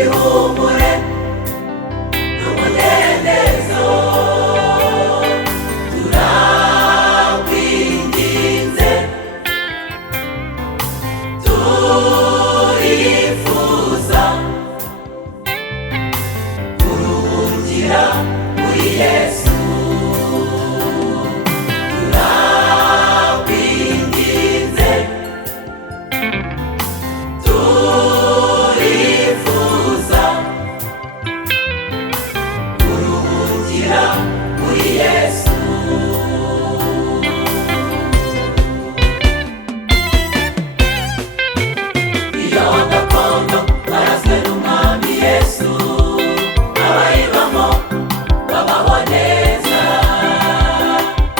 ihumure n'umudendezo turakwinginze turifuza kuruhukira muri Yesu turakwinginze turifuza kuruhukira muri Yesu iyo gakondo barazwe n'umwami Yesu abayibamo babaho neza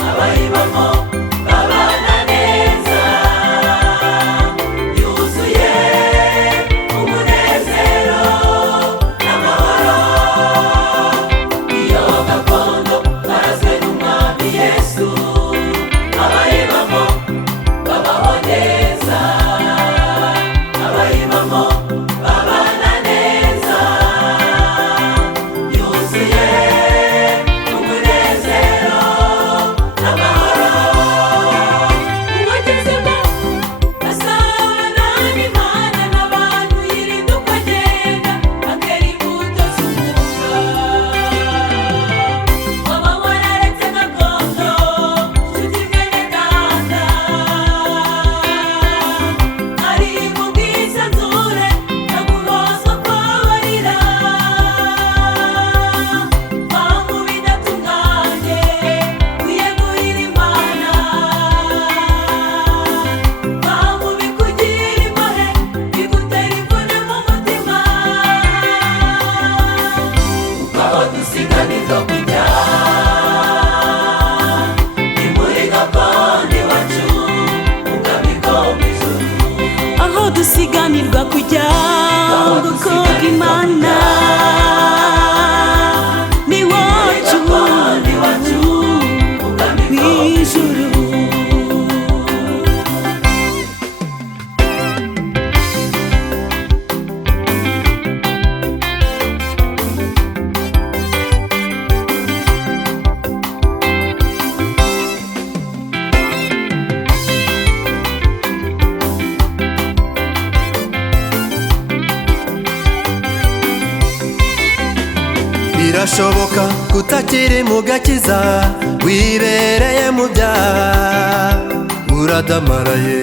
abayibamo babana neza yuzuye umunezero n'amahoro iyo gakondo barazwe n'umwami Yesu abayibamo babaho neza abayibamo babana neza yuzuye umunezero n'amahoro uwagezemo asabana n'Imana n'abantu yirinda uko agenda akera imbuto z'umwuka waba wararetse gakondo nshuti mwene data ari mu bwisanzure ntaguhozwa kwabarira va mu bidatunganye wiyegurire Imana va mu bikugira imbohe bigutera imvune mu mutima aho dusiganirwa kujya ni muri gakondo iwacu ubwami bwo mu ijuru aho dusiganirwa kujya gukoga Imana n'iwacu gakondo iwacu ubwami bwo mu mw'ijuru. birashoboka kutakiri mu gakiza wibereye mu byaha uradamaraye